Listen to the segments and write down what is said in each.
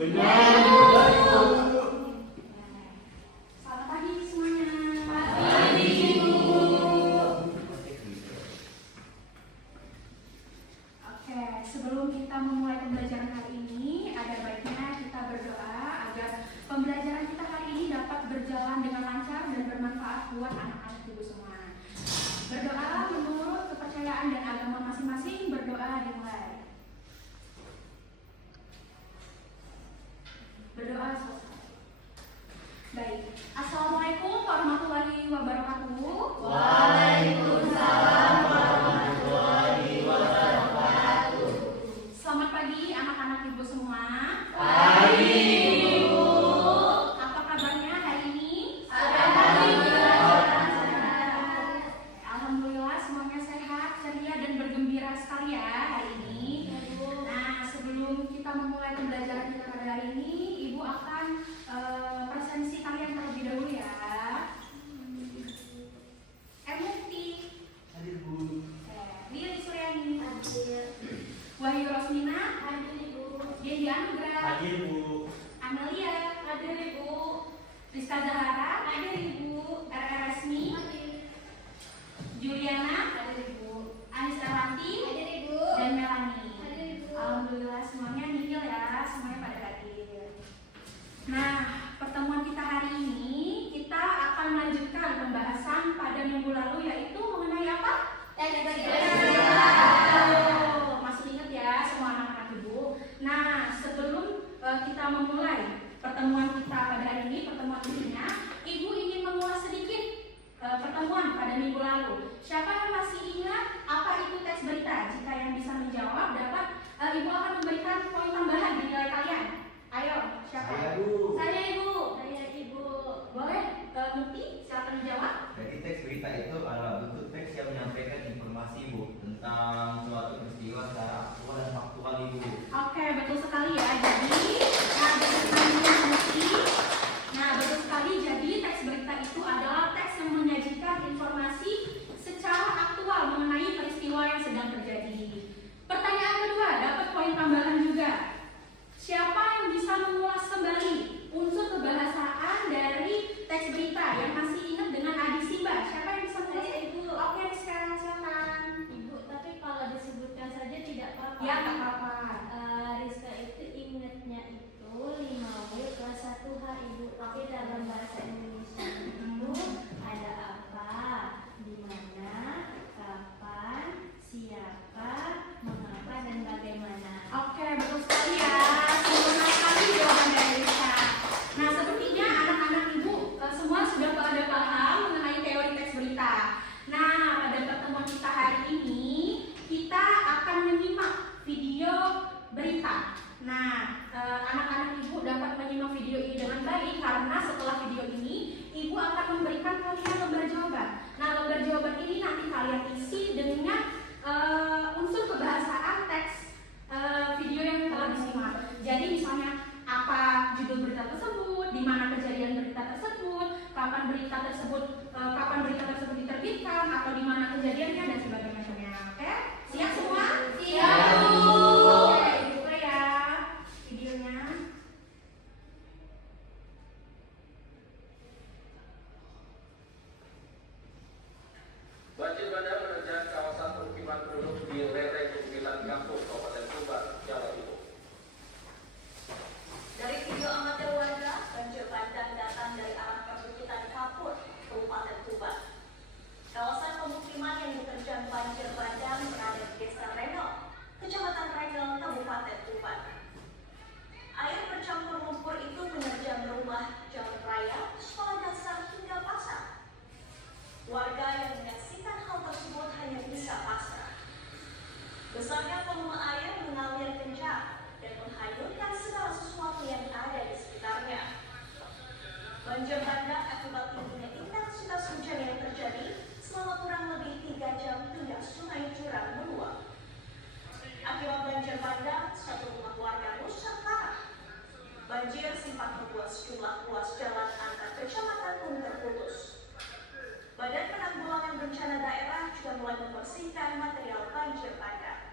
Benar, Bu. Selamat pagi semuanya. Pagi, Ibu. Oke, sebelum kita memulai pembelajaran hari ini, ada baiknya kita berdoa agar pembelajaran kita hari ini dapat berjalan dengan lancar dan bermanfaat buat anak-anak Ibu semua. Berdoa menurut kepercayaan dan agama masing-masing, berdoa dimulai. Berdoa selesai. Baik, Assalamualaikum warahmatullahi wabarakatuh. Waalaikumsalam warahmatullahi wabarakatuh. Selamat pagi anak-anak Ibu semua. Pagi, Ibu. Apa kabarnya hari ini? Alhamdulillah. Alhamdulillah semuanya sehat, ceria dan bergembira sekali ya hari ini. Nah, sebelum kita memulai pembelajaran kita pada hari ini, Ibu akan presensi kalian terlebih dahulu ya. Mukti, Hadir, Bu. Lili Suryani, Hadir. Wahyu Rosmina, Hadir, Ibu. Dendi Anugrah, Hadir, Bu. Amelia, Hadir, Ibu. Rizka Zahara, hadir Ibu, RR Resmi, Hadir. Juliana, Hadir, Ibu. Anissa Ranti, Hadir, Ibu. dan Melanie. Hadir, Ibu. Alhamdulillah semuanya nihil ya, semuanya pada hadir. Nah, pertemuan kita hari ini kita akan melanjutkan pembahasan pada minggu lalu, yaitu mengenai apa? Masih ingat ya semua anak-anak Ibu. Nah, sebelum kita memulai pertemuan kita pada hari ini, pertemuan intinya, Ibu ingin mengulas sedikit pertemuan pada minggu lalu. Siapa yang masih ingat apa itu teks berita? Jika yang bisa menjawab dapat, Ibu akan memberikan poin tambahan di nilai kalian. Ayo, siapa? Saya, Bu. Saya, Ibu. Saya, Ibu. Boleh, Mukti, silakan menjawab. Jadi teks berita itu adalah bentuk teks yang menyampaikan informasi, Bu, tentang suatu peristiwa secara aktual dan faktual, Ibu. Oke, betul sekali ya. Jadi, betul sekali Mukti. Nah, betul sekali. Jadi, teks berita itu adalah teks yang menyajikan informasi secara aktual mengenai peristiwa yang sedang terjadi. Pertanyaan kedua, dapat poin tambahan juga. Siapa yang bisa mengulas kembali unsur kebahasaan dari teks berita yang masih ingat dengan Adi Simba? Siapa yang bisa mengulas? Saya, Ibu. Oke, sekarang silakan. Ibu, tapi kalau disebutkan saja tidak apa-apa. Ya, tak apa-apa. Rizka itu ingatnya itu 5W kelas 1H, Ibu. Tapi dalam bahasa Indonesia itu ada apa, di mana, kapan, siapa, mengapa, dan bagaimana. Oke, betul sekali ya. Sempurna sekali jawaban dari Rizka. Nah, sepertinya anak-anak Ibu semua sudah pada paham mengenai teori teks berita. Nah, pada pertemuan kita hari ini, kita akan menyimak video berita. Nah, anak-anak Ibu dapat menyimak video ini dengan baik karena setelah video ini, Ibu akan memberikan kalian lembar jawaban. Nah, lembar jawaban ini nanti kalian isi dengan unsur kebahasaan teks video yang telah disimak. Jadi misalnya apa judul berita tersebut, di mana kejadian berita tersebut, kapan berita tersebut diterbitkan, atau di mana kejadiannya dan sebagainya. Oke? Siap semua? Siap, Bu. Oke, buka ya videonya. Banjir bandang menerjang kawasan permukiman penduduk di lereng Bukit Kampung, Kabupaten Tuban, Jawa Timur. Dari video amatir warga, banjir bandang datang dari arah perbukitan Kapur, Kabupaten Tuban. Kawasan pemukiman yang diterjang banjir bandang berada di Desa Renol, Kecamatan Renol, Kabupaten Tuban. Air bercampur lumpur itu menerjang rumah, jalan raya, sekolah dasar hingga pasar. Warga yang menyaksikan hal tersebut hanya bisa pasrah. Besarnya volume air mengalir kencang dan menghanyutkan segala sesuatu yang ada di sekitarnya. Banjir bandang akibat tingginya intensitas hujan yang terjadi selama kurang lebih 3 jam hingga sungai Jurang meluap. Akibat banjir bandang, satu rumah warga rusak parah. Banjir sempat membuat sejumlah ruas jalan antar kecamatan pun terputus. Badan Penanggulangan Bencana Daerah juga mulai membersihkan material banjir bandang.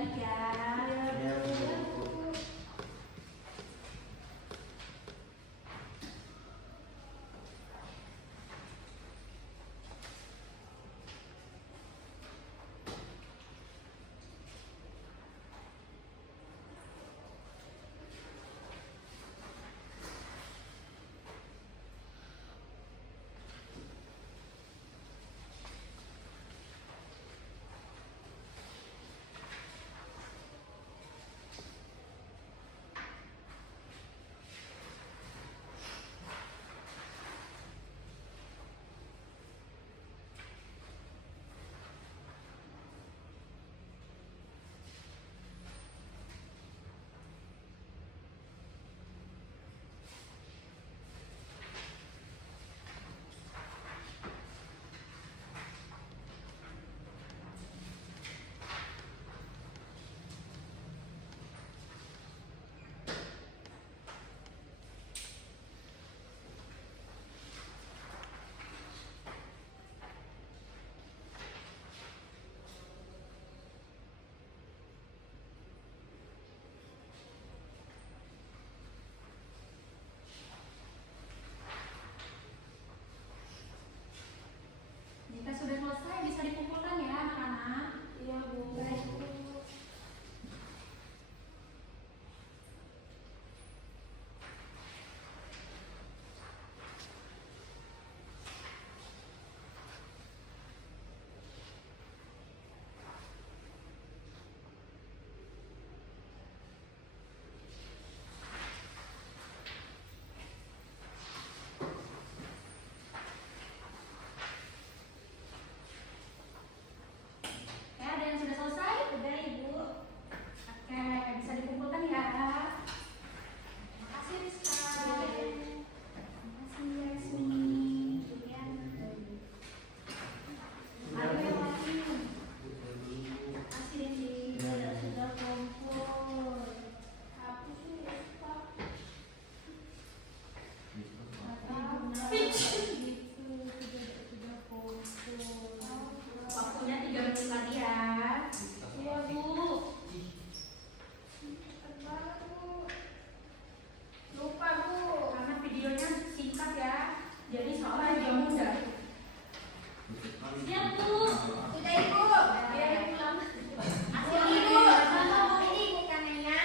baik ya. Ya, Bu. Jika sudah selesai bisa dikumpulkan ya anak-anak. Iya, Bu. Baik, Bu. Ya, ada yang sudah selesai? Udah, Ibu. Oke, bisa dikumpulkan ya. Terima kasih Rizka. Terima kasih Yasmi. Ayo Wati. Terima kasih Dendi. Sudah kumpul. Aku sih stop. Sudah kumpul. Waktunya 3 menit lagi ya. Iya, Bu. Lupa Bu, karena videonya singkat ya. Jadi soalnya dia mudah. Siap, Bu. Sudah Ibu. Biar aku lama. Asih Ibu. Ini bukannya.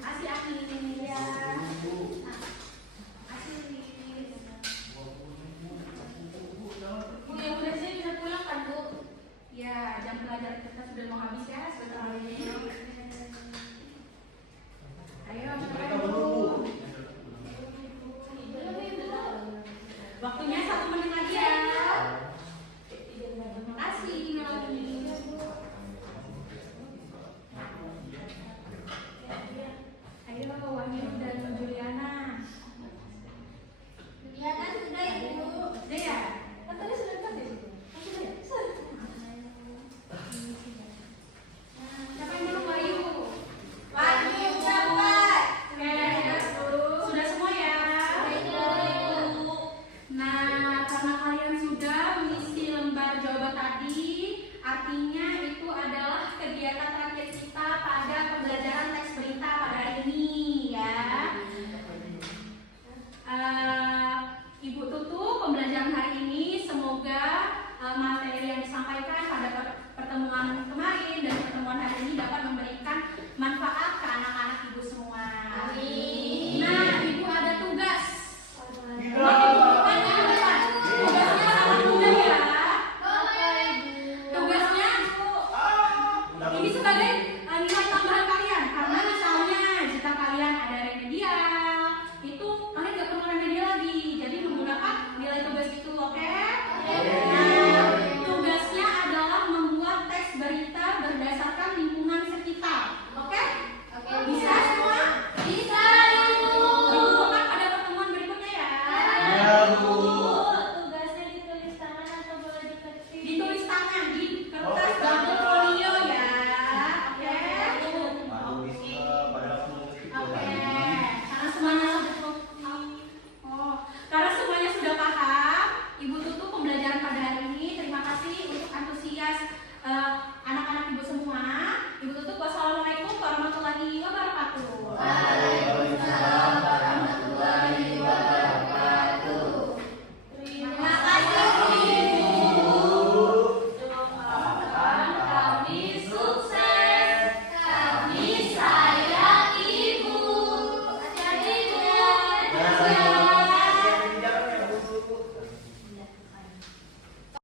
Asih Aki ini ya. Asih. Bu, yang udah sih bisa pulang kan Bu? Ya, jam pelajaran kita sudah mau habis ya sebentar lagi. Ayo, Mereka menunggu. waktunya 1 menit lagi ya. Terima kasih Melanie. Ayo Wahyu dan Juliana. Iya kan sudah, Ibu. Udah ya? Kan tadi sudah kan ya? Sudah ya? Siapa yang belum Wahyu? Wahyu, cepat. Oke, sudah semua ya? Nah, karena kalian sudah mengisi lembar jawaban tadi, artinya itu adalah kegiatan terakhir kita pada pembelajaran teks berita pada hari ini ya. Ibu tutup pembelajaran hari ini. Semoga materi yang disampaikan pada pertemuan kemarin dan pertemuan hari ini dapat memberikan manfaat ke anak-anak